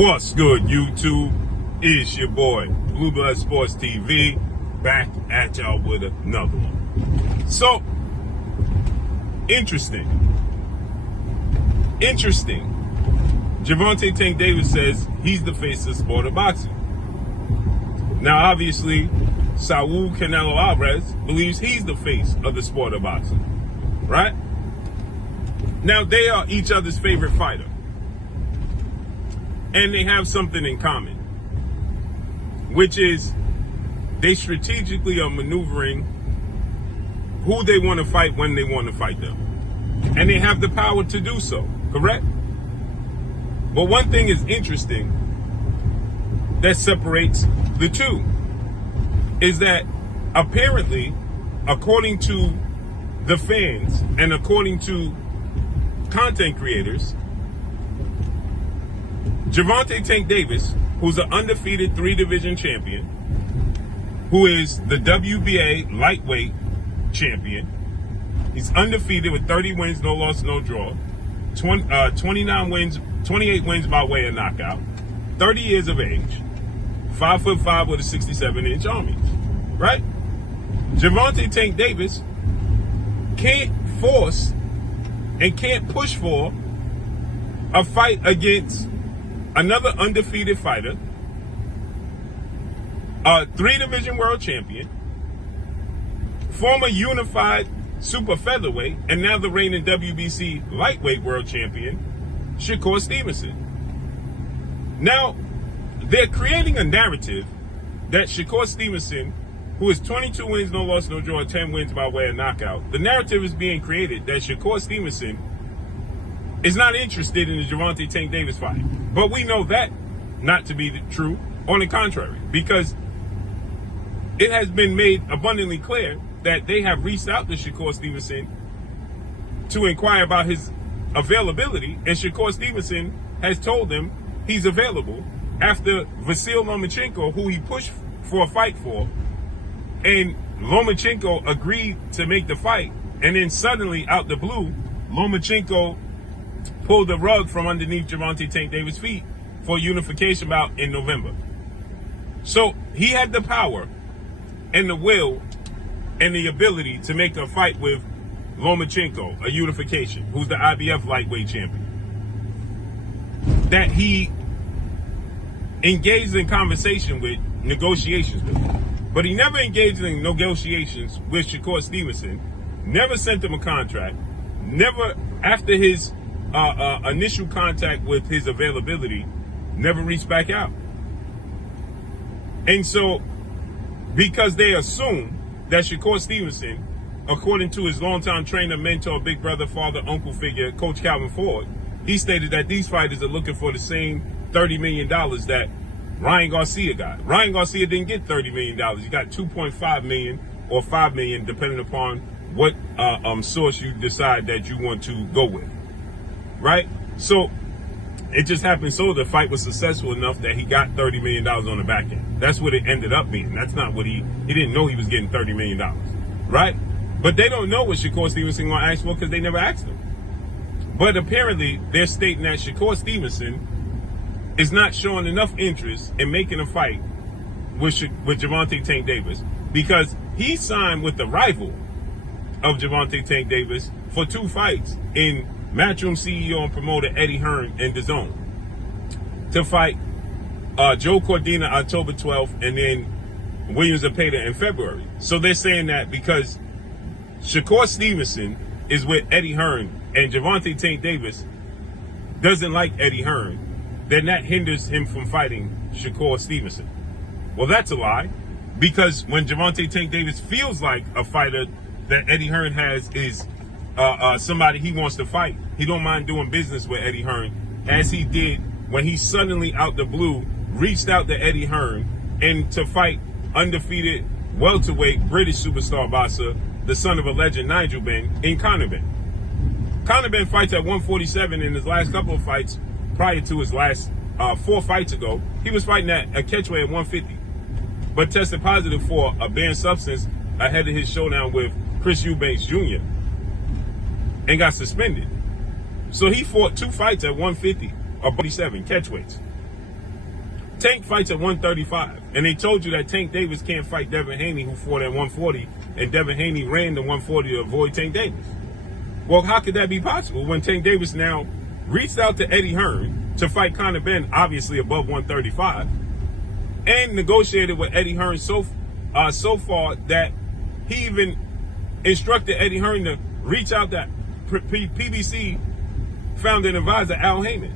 What's good, YouTube? It's your boy, Blue Blood Sports TV, back at y'all with another one. So, interesting. Gervonta Tank Davis says he's the face of the sport of boxing. Now, obviously, Saul Canelo Alvarez believes he's the face of the sport of boxing, right? Now, they are each other's favorite fighter. And they have something in common, which is they strategically are maneuvering who they want to fight when they want to fight them. And they have the power to do so, correct? But one thing is interesting that separates the two is that apparently, according to the fans and according to content creators, Gervonta Tank Davis, who's an undefeated 3-division champion, who is the WBA lightweight champion. He's undefeated with 30 wins, no loss, no draw. 28 wins by way of knockout. 30 years of age. 5'5" with a 67-inch arm, right? Gervonta Tank Davis can't force and can't push for a fight against another undefeated fighter, a 3-division world champion, former unified super featherweight, and now the reigning WBC lightweight world champion, Shakur Stevenson. Now, they're creating a narrative that Shakur Stevenson, who is 22 wins, no loss, no draw, 10 wins by way of knockout, the narrative is being created that Shakur Stevenson is not interested in the Gervonta Tank Davis fight. But we know that not to be true, on the contrary, because it has been made abundantly clear that they have reached out to Shakur Stevenson to inquire about his availability, and Shakur Stevenson has told them he's available after Vasyl Lomachenko, who he pushed for a fight for, and Lomachenko agreed to make the fight, and then suddenly, out the blue, Lomachenko pulled the rug from underneath Gervonta Tank Davis' feet for a unification bout in November. So he had the power and the will and the ability to make a fight with Lomachenko, a unification, who's the IBF lightweight champion, that he engaged in conversation with, negotiations with. But he never engaged in negotiations with Shakur Stevenson, never sent him a contract, never, after his initial contact with his availability, never reached back out. And so, because they assume that Shakur Stevenson, according to his longtime trainer, mentor, big brother, father, uncle figure, Coach Calvin Ford, he stated that these fighters are looking for the same $30 million that Ryan Garcia got. Ryan Garcia didn't get $30 million. He got $2.5 million or $5 million, depending upon what source you decide that you want to go with. Right? So it just happened so the fight was successful enough that he got $30 million on the back end. That's what it ended up being. That's not what he didn't know he was getting $30 million. Right? But they don't know what Shakur Stevenson going to ask for because they never asked him. But apparently they're stating that Shakur Stevenson is not showing enough interest in making a fight with Gervonta Tank Davis because he signed with the rival of Gervonta Tank Davis for 2 fights in Matchroom CEO and promoter Eddie Hearn and DAZN to fight Joe Cordina October 12th and then Williams Zepeda in February. So they're saying that because Shakur Stevenson is with Eddie Hearn and Gervonta Tank Davis doesn't like Eddie Hearn, then that hinders him from fighting Shakur Stevenson. Well, that's a lie, because when Gervonta Tank Davis feels like a fighter that Eddie Hearn has is somebody he wants to fight, he don't mind doing business with Eddie Hearn, as he did when he suddenly out the blue reached out to Eddie Hearn and to fight undefeated welterweight British superstar boxer, the son of a legend, Nigel Benn, in Conor Benn. Conor Benn fights at 147 in his last couple of fights. Prior to his last 4 fights ago, he was fighting at a catchweight at 150, but tested positive for a banned substance ahead of his showdown with Chris Eubanks Jr. and got suspended. So he fought 2 fights at 150 or 47 catchweights. Tank fights at 135, and they told you that Tank Davis can't fight Devin Haney, who fought at 140, and Devin Haney ran to 140 to avoid Tank Davis. Well, how could that be possible when Tank Davis now reached out to Eddie Hearn to fight Conor Benn, obviously above 135, and negotiated with Eddie Hearn so far that he even instructed Eddie Hearn to reach out to PBC founder and advisor Al Heyman,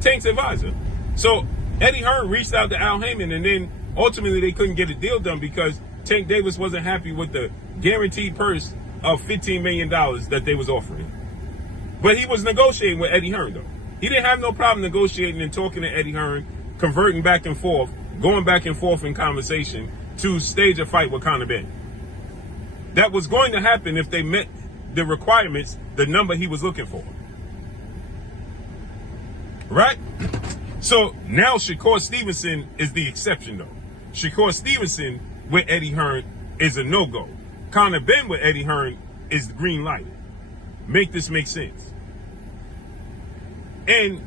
Tank's advisor. So Eddie Hearn reached out to Al Heyman, and then ultimately they couldn't get a deal done because Tank Davis wasn't happy with the guaranteed purse of $15 million that they was offering. But he was negotiating with Eddie Hearn, though. He didn't have no problem negotiating and talking to Eddie Hearn, converting back and forth, going back and forth in conversation to stage a fight with Conor Benn. That was going to happen if they met the requirements, the number he was looking for. Right? So now Shakur Stevenson is the exception, though. Shakur Stevenson with Eddie Hearn is a no-go. Conor Benn with Eddie Hearn is the green light. Make this make sense. And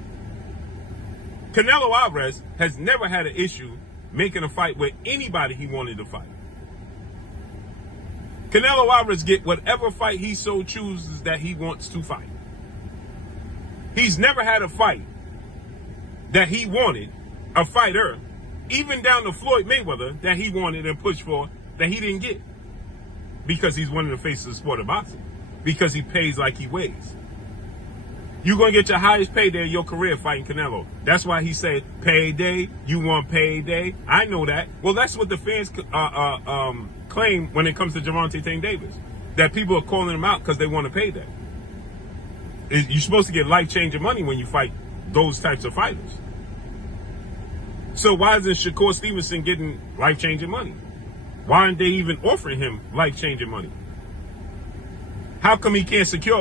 Canelo Alvarez has never had an issue making a fight with anybody he wanted to fight. Canelo Alvarez get whatever fight he so chooses that he wants to fight. He's never had a fight that he wanted, a fighter, even down to Floyd Mayweather, that he wanted and pushed for, that he didn't get. Because he's one of the faces of the sport of boxing. Because he pays like he weighs. You're going to get your highest payday of your career fighting Canelo. That's why he said, payday, you want payday. I know that. Well, that's what the fans claim when it comes to Gervonta Tank Davis. That people are calling him out because they want to pay that. You're supposed to get life-changing money when you fight those types of fighters. So why isn't Shakur Stevenson getting life-changing money? Why aren't they even offering him life-changing money? How come he can't secure